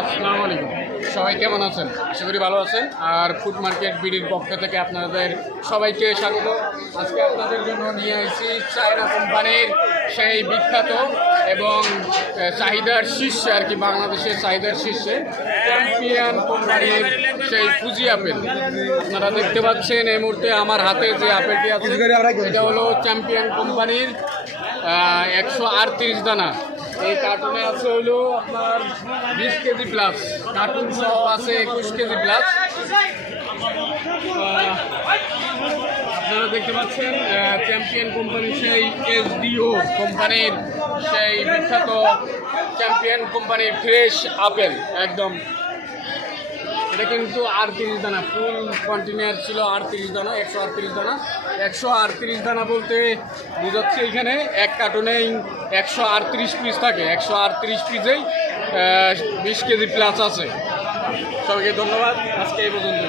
আসসালামু আলাইকুম। সবাই কেমন আছেন? আশা করি ভালো আছেন। আর ফুড মার্কেট বিডির পক্ষ থেকে আপনাদের সবাইকে স্বাগত। আজকে আপনাদের জন্য নিয়ে আসছি চায়না কোম্পানির সেই বিখ্যাত এবং চাহিদার শীর্ষে আর কি, বাংলাদেশের চাহিদার শীর্ষে চ্যাম্পিয়ন কোম্পানির সেই ফুজি আপেল। আপনারা দেখতে পাচ্ছেন এই মুহূর্তে আমার হাতে যে আপেলটি আছে এটা হলো চ্যাম্পিয়ন কোম্পানির 138 দানা। এই কার্টুনে আছে হলো আপনার 20 কেজি প্লাস, কার্টুন সহ আছে 21 কেজি প্লাস। আপনারা দেখতে পাচ্ছেন চ্যাম্পিয়ন কোম্পানির সেই এসডিও কোম্পানির সেই বিখ্যাত চ্যাম্পিয়ন কোম্পানির ফ্রেশ আপেল একদম। এটা কিন্তু 38 দানা, ফুল কন্টেনার ছিল 38 দানা, 138 দানা। 138 দানা বলতে বোঝাচ্ছে এখানে এক কার্টুনেই 138 পিস থাকে, 138 পিসেই 20 কেজি প্লাস আছে। সবাইকে ধন্যবাদ, আজকে এই পর্যন্ত।